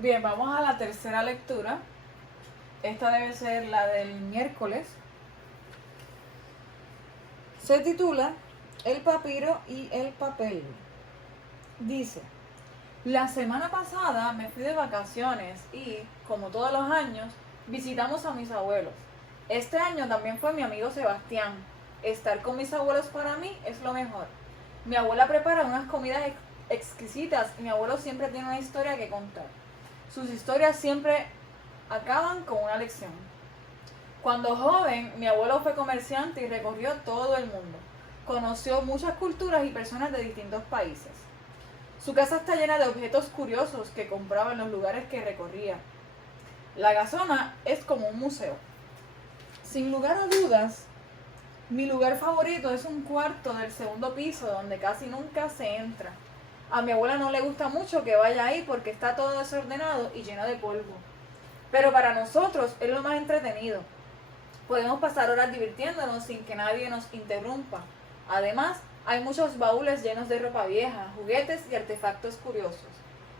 Bien, vamos a la tercera lectura. Esta debe ser la del miércoles. Se titula El papiro y el papel. Dice: la semana pasada me fui de vacaciones y, como todos los años, visitamos a mis abuelos. Este año también fue mi amigo Sebastián. Estar con mis abuelos para mí es lo mejor. Mi abuela prepara unas comidas exquisitas y mi abuelo siempre tiene una historia que contar. Sus historias siempre acaban con una lección. Cuando joven, mi abuelo fue comerciante y recorrió todo el mundo. Conoció muchas culturas y personas de distintos países. Su casa está llena de objetos curiosos que compraba en los lugares que recorría. La casona es como un museo. Sin lugar a dudas, mi lugar favorito es un cuarto del segundo piso donde casi nunca se entra. A mi abuela no le gusta mucho que vaya ahí porque está todo desordenado y lleno de polvo. Pero para nosotros es lo más entretenido. Podemos pasar horas divirtiéndonos sin que nadie nos interrumpa. Además, hay muchos baúles llenos de ropa vieja, juguetes y artefactos curiosos.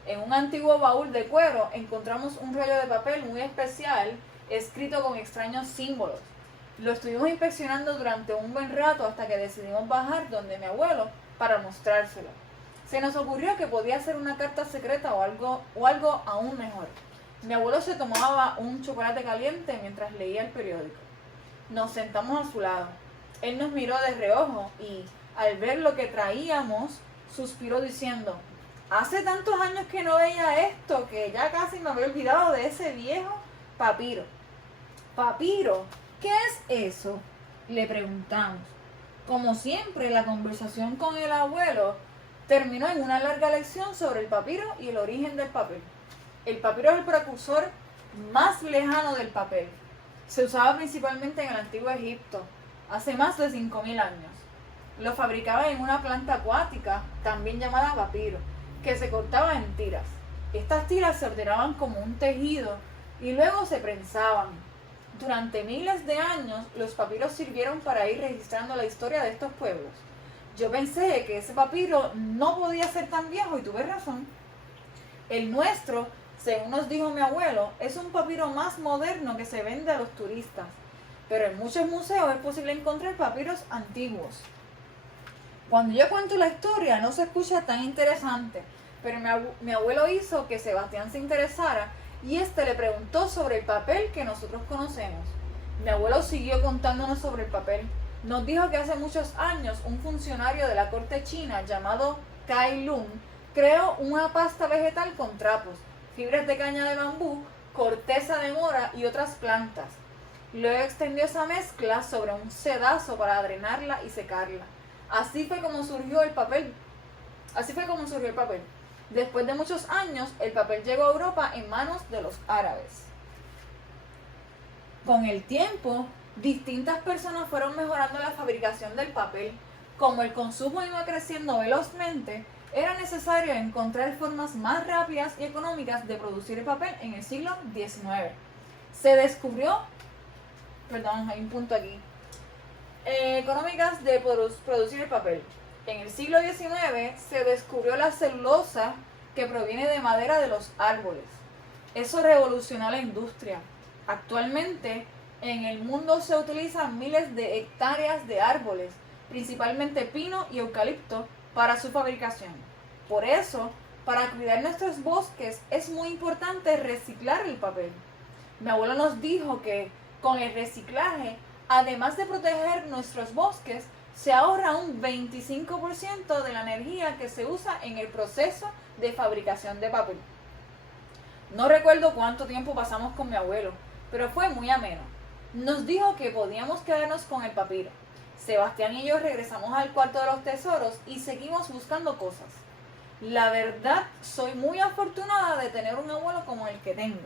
En un antiguo baúl de cuero encontramos un rollo de papel muy especial escrito con extraños símbolos. Lo estuvimos inspeccionando durante un buen rato hasta que decidimos bajar donde mi abuelo para mostrárselo. Se nos ocurrió que podía ser una carta secreta o algo aún mejor. Mi abuelo se tomaba un chocolate caliente mientras leía el periódico. Nos sentamos a su lado. Él nos miró de reojo y, al ver lo que traíamos, suspiró diciendo: hace tantos años que no veía esto que ya casi me había olvidado de ese viejo papiro. ¿Papiro? ¿Qué es eso?, le preguntamos. Como siempre, la conversación con el abuelo terminó en una larga lección sobre el papiro y el origen del papel. El papiro es el precursor más lejano del papel. Se usaba principalmente en el antiguo Egipto, hace más de 5000 años. Lo fabricaban en una planta acuática, también llamada papiro, que se cortaba en tiras. Estas tiras se ordenaban como un tejido y luego se prensaban. Durante miles de años, los papiros sirvieron para ir registrando la historia de estos pueblos. Yo pensé que ese papiro no podía ser tan viejo y tuve razón. El nuestro, según nos dijo mi abuelo, es un papiro más moderno que se vende a los turistas. Pero en muchos museos es posible encontrar papiros antiguos. Cuando yo cuento la historia no se escucha tan interesante, pero mi abuelo hizo que Sebastián se interesara y este le preguntó sobre el papel que nosotros conocemos. Mi abuelo siguió contándonos sobre el papel. Nos dijo que hace muchos años un funcionario de la corte china llamado Kai Lung creó una pasta vegetal con trapos, fibras de caña de bambú, corteza de mora y otras plantas. Luego extendió esa mezcla sobre un sedazo para drenarla y secarla. Así fue como surgió el papel. Después de muchos años, el papel llegó a Europa en manos de los árabes. Con el tiempo, distintas personas fueron mejorando la fabricación del papel. Como el consumo iba creciendo velozmente, era necesario encontrar formas más rápidas y económicas de producir el papel en el siglo XIX. Se descubrió, hay un punto aquí, económicas de producir el papel. En el siglo XIX se descubrió la celulosa que proviene de madera de los árboles. Eso revolucionó la industria. Actualmente, en el mundo se utilizan miles de hectáreas de árboles, principalmente pino y eucalipto, para su fabricación. Por eso, para cuidar nuestros bosques es muy importante reciclar el papel. Mi abuelo nos dijo que con el reciclaje, además de proteger nuestros bosques, se ahorra un 25% de la energía que se usa en el proceso de fabricación de papel. No recuerdo cuánto tiempo pasamos con mi abuelo, pero fue muy ameno. Nos dijo que podíamos quedarnos con el papiro. Sebastián y yo regresamos al cuarto de los tesoros y seguimos buscando cosas. La verdad, soy muy afortunada de tener un abuelo como el que tengo.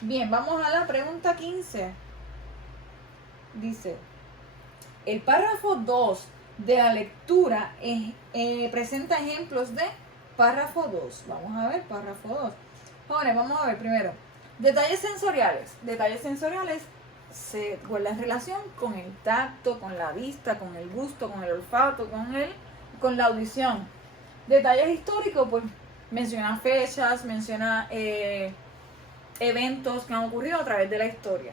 Bien, vamos a la pregunta 15. Dice: el párrafo 2 de la lectura presenta ejemplos de párrafo 2. Vamos a ver párrafo 2. Jóvenes, vamos a ver primero. Detalles sensoriales. Detalles sensoriales se guardan relación con el tacto, con la vista, con el gusto, con el olfato, con la audición. Detalles históricos, pues Menciona fechas, menciona eventos que han ocurrido a través de la historia.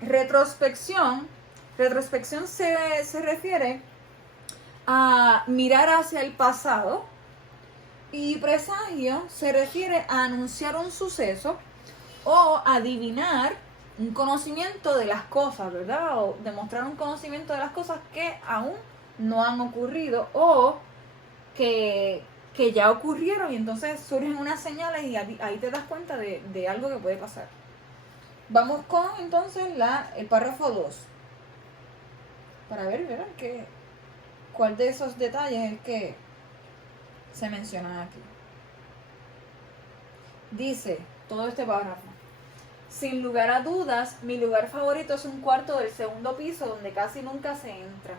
Retrospección se refiere a mirar hacia el pasado, y presagio se refiere a anunciar un suceso o adivinar un conocimiento de las cosas, ¿verdad? O demostrar un conocimiento de las cosas que aún no han ocurrido o que ya ocurrieron, y entonces surgen unas señales y ahí te das cuenta de algo que puede pasar. Vamos con entonces el párrafo 2 para ver, ¿verdad? ¿Cuál de esos detalles es que se menciona aquí? Dice todo este párrafo: sin lugar a dudas, mi lugar favorito es un cuarto del segundo piso donde casi nunca se entra.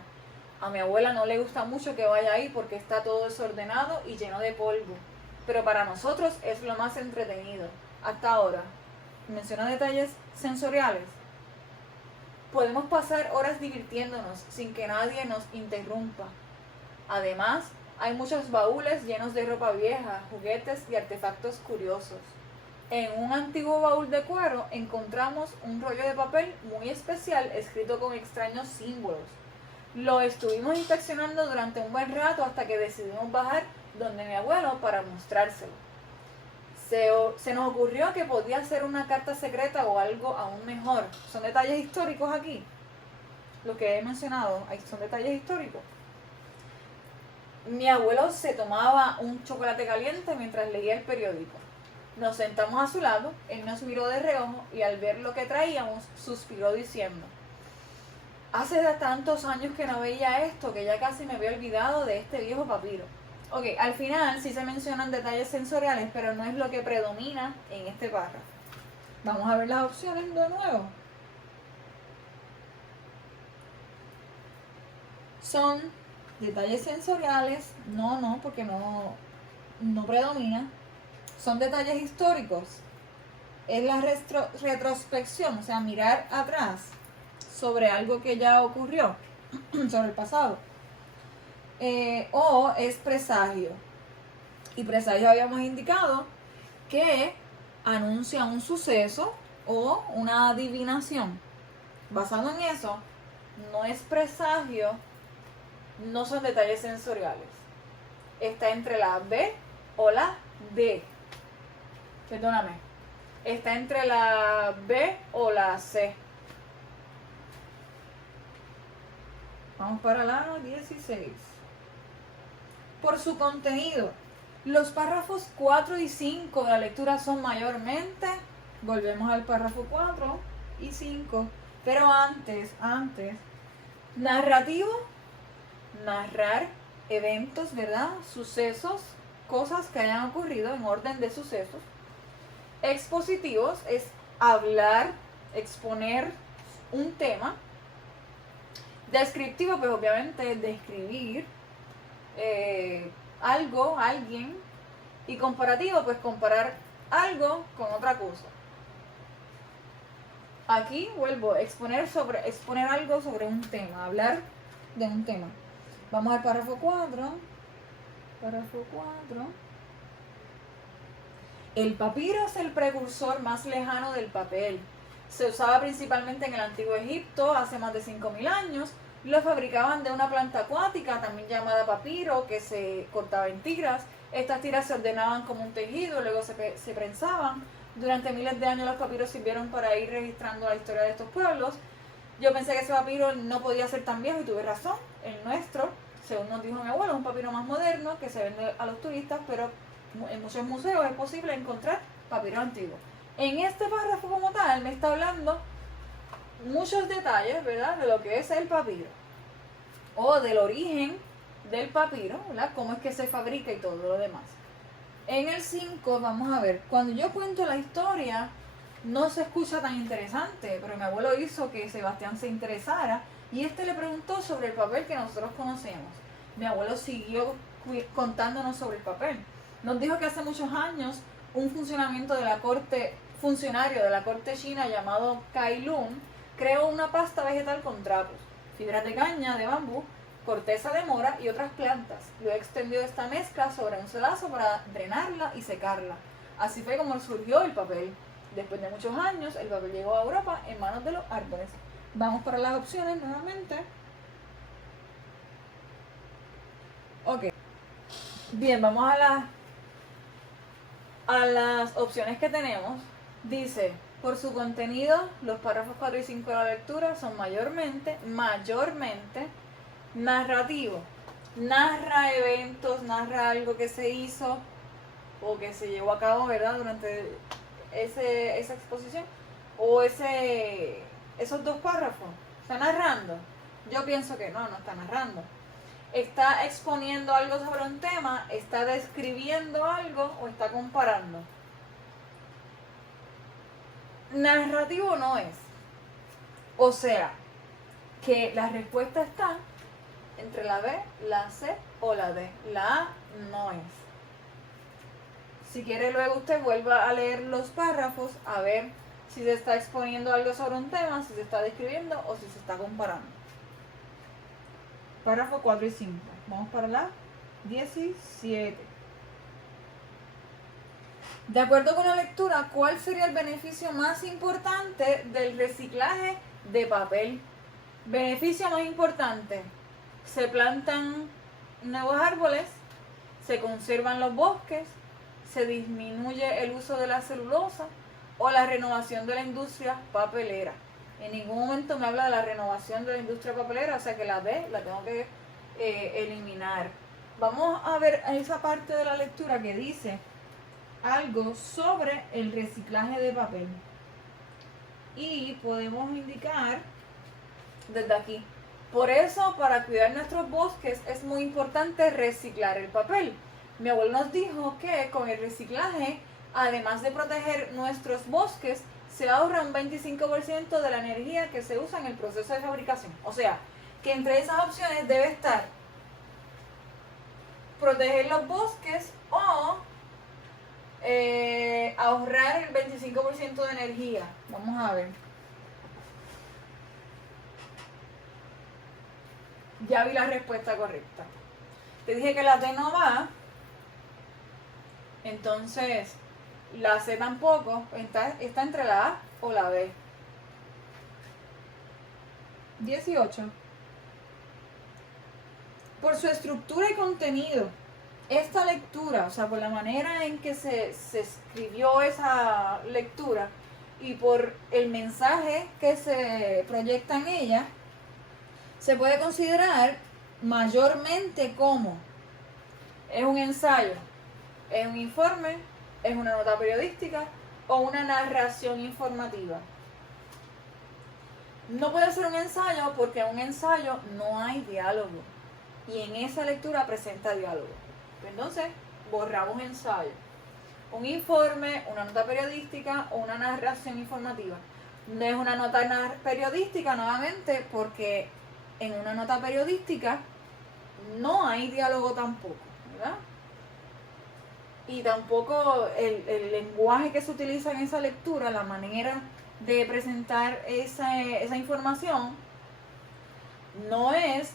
A mi abuela no le gusta mucho que vaya ahí porque está todo desordenado y lleno de polvo, pero para nosotros es lo más entretenido. Hasta ahora, menciona detalles sensoriales. Podemos pasar horas divirtiéndonos sin que nadie nos interrumpa. Además, hay muchos baúles llenos de ropa vieja, juguetes y artefactos curiosos. En un antiguo baúl de cuero encontramos un rollo de papel muy especial escrito con extraños símbolos. Lo estuvimos inspeccionando durante un buen rato hasta que decidimos bajar donde mi abuelo para mostrárselo. Se nos ocurrió que podía ser una carta secreta o algo aún mejor. Son detalles históricos aquí. Lo que he mencionado, son detalles históricos. Mi abuelo se tomaba un chocolate caliente mientras leía el periódico. Nos sentamos a su lado, él nos miró de reojo y al ver lo que traíamos, suspiró diciendo: hace tantos años que no veía esto que ya casi me había olvidado de este viejo papiro. Ok, al final sí se mencionan detalles sensoriales, pero no es lo que predomina en este párrafo. Vamos a ver las opciones de nuevo. Son detalles sensoriales, porque no predomina. Son detalles históricos. Es la retrospección, o sea, mirar atrás sobre algo que ya ocurrió, sobre el pasado. O es presagio. Y presagio habíamos indicado que anuncia un suceso o una adivinación. Basado en eso, no es presagio, no son detalles sensoriales. Está entre la B o la D. Perdóname. Está entre la B o la C. Vamos para la 16. Por su contenido, los párrafos 4 y 5 de la lectura son mayormente, volvemos al párrafo 4 y 5, pero antes, narrativo, narrar eventos, ¿verdad? Sucesos, cosas que hayan ocurrido en orden de sucesos. Expositivos es hablar, exponer un tema. Descriptivo, pues obviamente describir algo, alguien. Y comparativo, pues comparar algo con otra cosa. Aquí vuelvo, exponer algo sobre un tema, hablar de un tema. Vamos al párrafo 4. Párrafo 4. El papiro es el precursor más lejano del papel. Se usaba principalmente en el antiguo Egipto hace más de 5.000 años. Lo fabricaban de una planta acuática, también llamada papiro, que se cortaba en tiras. Estas tiras se ordenaban como un tejido, luego se prensaban. Durante miles de años los papiros sirvieron para ir registrando la historia de estos pueblos. Yo pensé que ese papiro no podía ser tan viejo y tuve razón. El nuestro, según nos dijo mi abuelo, es un papiro más moderno que se vende a los turistas, pero en muchos museos es posible encontrar papiro antiguo. En este párrafo como tal me está hablando muchos detalles, ¿verdad?, de lo que es el papiro o del origen del papiro, ¿verdad?, cómo es que se fabrica y todo lo demás. En el 5 vamos a ver, cuando yo cuento la historia no se escucha tan interesante, pero mi abuelo hizo que Sebastián se interesara y le preguntó sobre el papel que nosotros conocemos. Mi abuelo siguió contándonos sobre el papel. Nos dijo que hace muchos años un funcionario de la corte china llamado Kai Lun creó una pasta vegetal con trapos, fibras de caña, de bambú corteza de mora y otras plantas. Luego extendió esta mezcla sobre un sedazo para drenarla y secarla. Así fue como surgió el papel. Después de muchos años, el papel llegó a Europa en manos de los árboles. Vamos para las opciones nuevamente. Ok. Bien, vamos a las opciones que tenemos. Dice, por su contenido, los párrafos 4 y 5 de la lectura son mayormente narrativo. Narra eventos, narra algo que se hizo o que se llevó a cabo, ¿verdad? Durante esa exposición o esos dos párrafos. ¿Está narrando? Yo pienso que no está narrando. ¿Está exponiendo algo sobre un tema? ¿Está describiendo algo o está comparando? Narrativo no es. O sea, que la respuesta está entre la B, la C o la D. La A no es. Si quiere, luego usted vuelva a leer los párrafos a ver si se está exponiendo algo sobre un tema, si se está describiendo o si se está comparando. Párrafo 4 y 5. Vamos para la 17. De acuerdo con la lectura, ¿cuál sería el beneficio más importante del reciclaje de papel? Beneficio más importante. Se plantan nuevos árboles, se conservan los bosques, se disminuye el uso de la celulosa o la renovación de la industria papelera. En ningún momento me habla de la renovación de la industria papelera, o sea que la D la tengo que eliminar. Vamos a ver esa parte de la lectura que dice algo sobre el reciclaje de papel. Y podemos indicar desde aquí. Por eso, para cuidar nuestros bosques es muy importante reciclar el papel. Mi abuelo nos dijo que con el reciclaje, además de proteger nuestros bosques, se ahorra un 25% de la energía que se usa en el proceso de fabricación. O sea, que entre esas opciones debe estar proteger los bosques o ahorrar el 25% de energía. Vamos a ver. Ya vi la respuesta correcta. Te dije que la D no va. Entonces, la C tampoco. Está entre la A o la B. 18. Por su estructura y contenido, esta lectura, o sea, por la manera en que se escribió esa lectura y por el mensaje que se proyecta en ella, se puede considerar mayormente como es un ensayo, es un informe, es una nota periodística o una narración informativa. No puede ser un ensayo porque en un ensayo no hay diálogo y en esa lectura presenta diálogo. Entonces, borramos ensayo. Un informe, una nota periodística o una narración informativa. No es una nota periodística nuevamente porque en una nota periodística no hay diálogo tampoco, ¿verdad? Y tampoco el lenguaje que se utiliza en esa lectura, la manera de presentar esa información, no es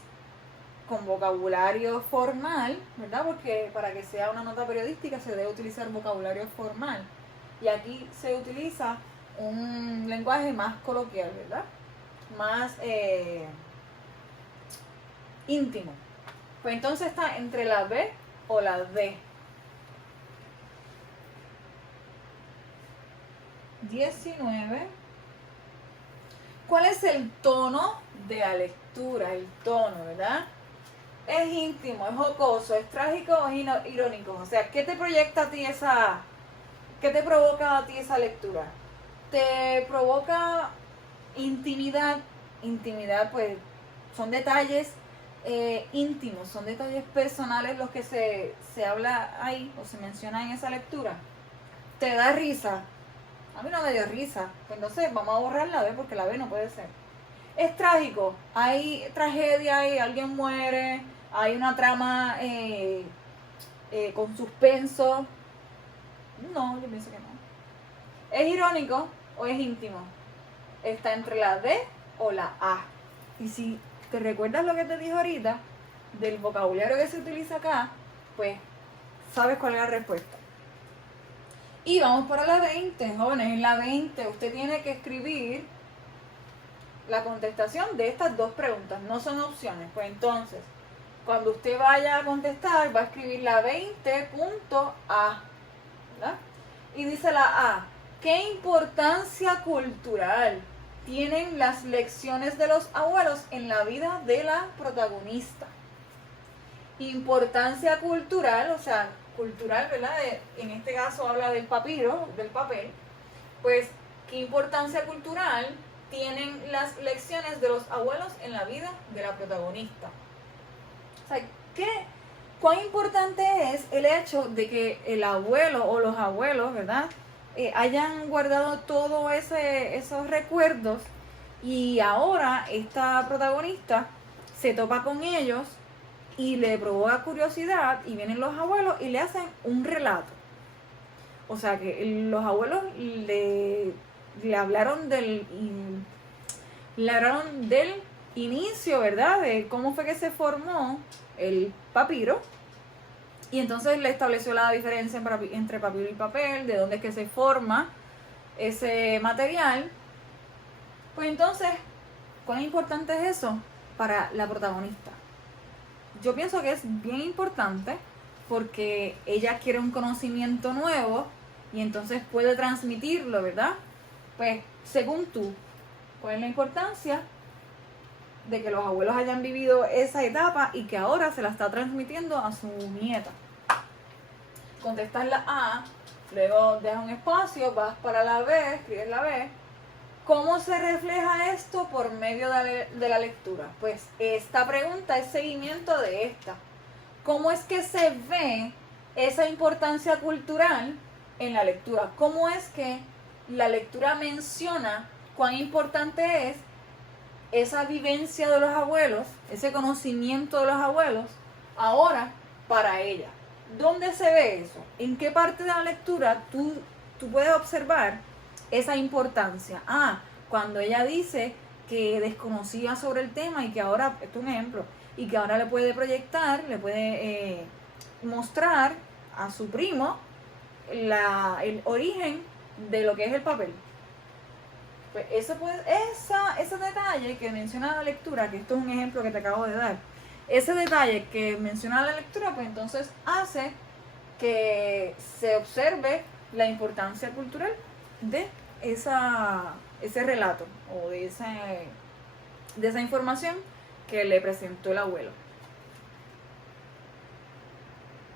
con vocabulario formal, ¿verdad? Porque para que sea una nota periodística se debe utilizar vocabulario formal. Y aquí se utiliza un lenguaje más coloquial, ¿verdad? Más íntimo. Pues entonces está entre la B o la D. 19. ¿Cuál es el tono de la lectura? El tono, ¿verdad? Es íntimo, es jocoso, es trágico o es irónico. O sea, ¿qué te proyecta a ti qué te provoca a ti esa lectura? ¿Te provoca intimidad? Intimidad, pues, son detalles íntimos, son detalles personales los que se habla ahí o se menciona en esa lectura. ¿Te da risa? A mí no me dio risa. Pues entonces vamos a borrar la B porque la B no puede ser. Es trágico. Hay tragedia, alguien muere, hay una trama con suspenso. No, yo pienso que no. ¿Es irónico o es íntimo? Está entre la D o la A. Y si te recuerdas lo que te dije ahorita, del vocabulario que se utiliza acá, pues sabes cuál es la respuesta. Y vamos para la 20, jóvenes. En la 20 usted tiene que escribir la contestación de estas dos preguntas, no son opciones. Pues entonces, cuando usted vaya a contestar, va a escribir la 20.A, ¿verdad? Y dice la A: ¿qué importancia cultural tienen las lecciones de los abuelos en la vida de la protagonista? Importancia cultural, o sea, cultural, ¿verdad? En este caso habla del papiro, del papel. Pues, ¿qué importancia cultural tienen las lecciones de los abuelos en la vida de la protagonista? O sea, ¿cuán importante es el hecho de que el abuelo o los abuelos, ¿verdad?, hayan guardado todos esos recuerdos, y ahora esta protagonista se topa con ellos y le provoca curiosidad, y vienen los abuelos y le hacen un relato. O sea que los abuelos le hablaron del inicio, ¿verdad?, de cómo fue que se formó el papiro, y entonces le estableció la diferencia entre papiro y papel, de dónde es que se forma ese material. Pues entonces, ¿cuán importante es eso para la protagonista? Yo pienso que es bien importante porque ella quiere un conocimiento nuevo y entonces puede transmitirlo, ¿verdad? Pues, según tú, ¿cuál es la importancia de que los abuelos hayan vivido esa etapa y que ahora se la está transmitiendo a su nieta? Contestas la A, luego dejas un espacio, vas para la B, escribes la B. ¿Cómo se refleja esto por medio de la lectura? Pues esta pregunta es seguimiento de esta. ¿Cómo es que se ve esa importancia cultural en la lectura? ¿Cómo es que la lectura menciona cuán importante es esa vivencia de los abuelos, ese conocimiento de los abuelos, ahora para ella? ¿Dónde se ve eso? ¿En qué parte de la lectura tú puedes observar esa importancia? Cuando ella dice que desconocía sobre el tema y que ahora, esto es un ejemplo, y que ahora le puede proyectar, le puede mostrar a su primo el origen de lo que es el papel. Pues ese detalle que menciona la lectura, que esto es un ejemplo que te acabo de dar, ese detalle que menciona la lectura, pues entonces hace que se observe la importancia cultural de ese relato o de esa información que le presentó el abuelo.